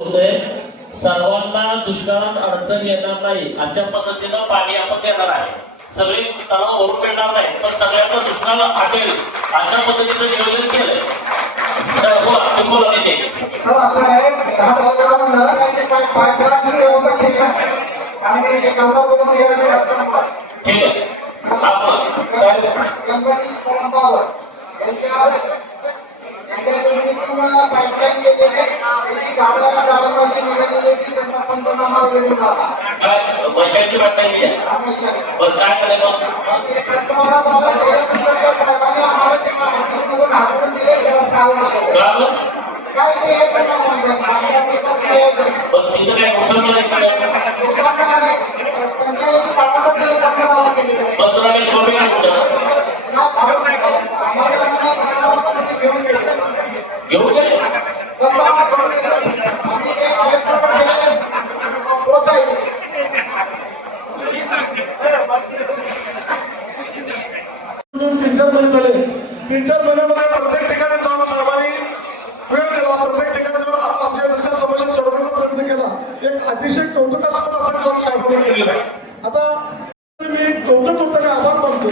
होतंय. सर्वांना दुष्काळात अडचण येणार नाही. अशा पद्धतीनं पाणी आपण देणार आहे. सगळे तलाव भरून मिळणार नाही पण सगळ्यांना दुष्काळ आटेल अशा पद्धतीचं नियोजन केलंय. यांच्या यांच्या जमिनीतून पाईपलाईन येते त्याची झाडाला डाळांपासून निघालेली आहे ती त्यांचा झाला काय पैशांची वाटणी दिली पण काय करायचं बाकी पंचनामा झाला त्याच्यानंतर त्या साहेबांनी आम्हाला त्या ऑफिसमधून हाकलून दिले त्याला सहा वर्ष झाले. का बरं? काय का म्हणजे? पण तिथं काय नुकसान झालं का? पंच्याऐंशी लाखाचा तरी पंचनामा केलेला आहे पंधरा वीस कोटी नाही कुठं? घेऊन गेले घेऊन गेले पंचनामा करून दिले आम्ही ते कलेक्टरकडे गेले पोचायले तीन चार महिने झाले तीन चार महिन्यामध्ये प्रत्येक ठिकाणी जाऊन साहेबांनी वेळ दिला. प्रत्येक ठिकाणी जाऊन आपल्या जशा समस्या सोडवण्याचा प्रयत्न केला. एक अतिशय कौतुकास्पद असं काम साहेबांनी केलेलं आहे. आता मी कौतुक कौतुकाने आभार मानतो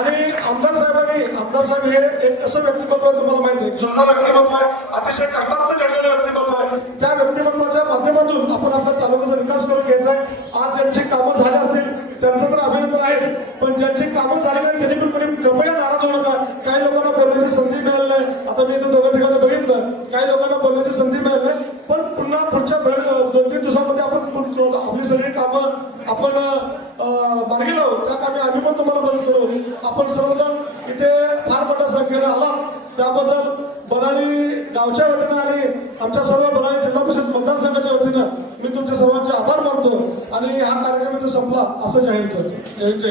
आणि आमदार साहेबांनी आमदार साहेब हे एक असं व्यक्तिमत्व आहे तुम्हाला माहिती आहे? जुना व्यक्तिमत्व आहे अतिशय कष्टात घडलेलं व्यक्तिमत्व आहे. त्या व्यक्तिमत्वाच्या माध्यमातून आपण आपल्या तालुक्याचा विकास करून घ्यायचा आहे. आज ज्यांची कामं झाली असतील त्यांचं तर अभिनंदन आहे पण ज्यांची कामं झाली नाही त्यांनी पण कृपया नाराज होऊ नका. काही लोकांना बोलण्याची संधी मिळाली नाही. आता मी इथं दोघं ठिकाणी बघितलं. काही लोकांना बोलण्याची संधी मिळाली नाही. पण पुन्हा पुढच्या दोन तीन दिवसामध्ये आपण आपली सगळी कामं आपण मार्गी लावू. त्या कामी आम्ही पण तुम्हाला मदत करू. आपण सर्वजण इथे फार मोठ्या संख्येने आला त्याबद्दल बनाली गावच्या वतीनं आणि आमच्या सर्व बनाली जिल्हा परिषद मतदारसंघाच्या वतीनं मी तुमच्या सर्वांचे आभार मानतो आणि हा कार्यक्रम इथे संपला. असं जाहीर करतो. जय जय